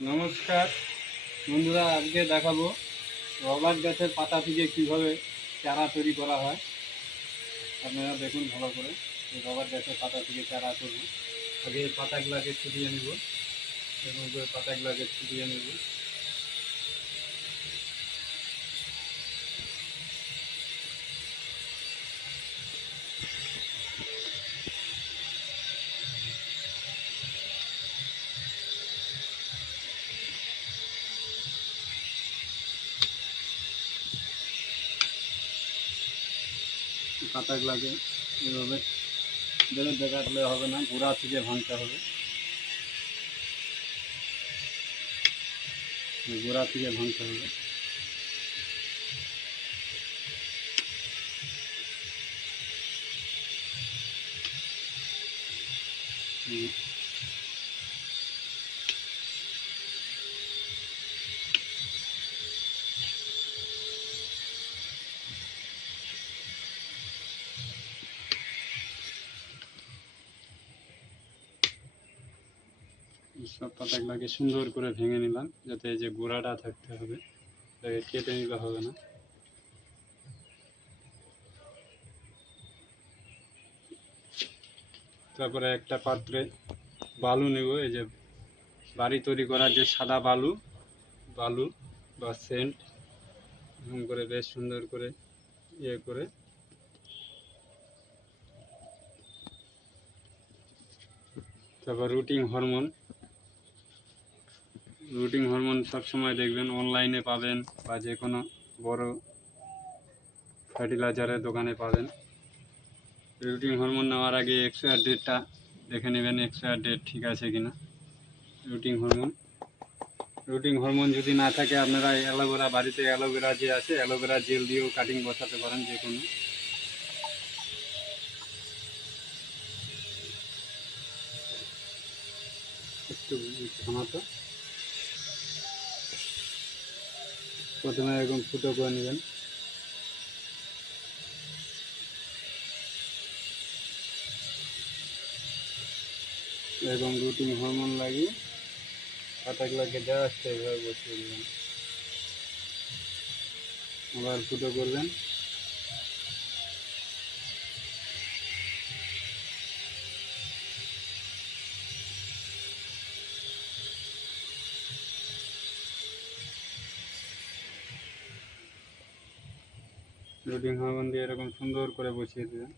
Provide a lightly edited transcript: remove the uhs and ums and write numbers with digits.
নমস্কার বন্ধুরা, আজকে দেখাবো রবার গাছের পাতা থেকে কীভাবে চারা তৈরি করা হয়। আপনারা দেখুন ভালো করে। এই রবার গাছের পাতা থেকে চারা করব। আগে এই পাতাগুলাকে ছুটিয়ে নেব, এবং পাতাগুলাকে ছুটিয়ে নেব। পাতাগুলাকে এভাবে বেড়ে দেখালে হবে না, গোড়া থেকে ভাঙতে হবে। গোড়া থেকে ভাঙতে হবে। সব পাতাগুলাকে সুন্দর করে ভেঙে নিলাম, যাতে এই যে গোড়াটা থাকতে হবে, এটাকে কেটে নিলে হবে না। তারপরে একটা পাত্রে বালু নেব, এই যে বাড়ি তৈরি করার যে সাদা বালু বা সেন্ট, এরকম করে বেশ সুন্দর করে করে তারপর রুটিং হরমোন সবসময় দেখবেন অনলাইনে পাবেন, বা যে কোনো বড় ফার্টিলাইজারের দোকানে পাবেন। রুটিং হরমোন নেওয়ার আগে এক্সপায়ার ডেটটা দেখে নেবেন, এক্সপায়ার ডেট ঠিক আছে কিনা। রুটিং হরমোন যদি না থাকে, আপনারা অ্যালোভেরা, বাড়িতে অ্যালোভেরা যে আছে, অ্যালোভেরা জেল দিয়েও কাটিং বসাতে পারেন যে কোনো। একটু থামাতো। প্রথমে এরকম ফুটো করে নেবেন। এবং রুটিং হরমোন লাগিয়ে পাতাগুলোকে জাস্ট এইভাবে বসিয়ে দেবেন। আবার ফুটো করবেন। রুটিং হরমোন দিয়ে এরকম সুন্দর করে বসিয়ে দেবেন।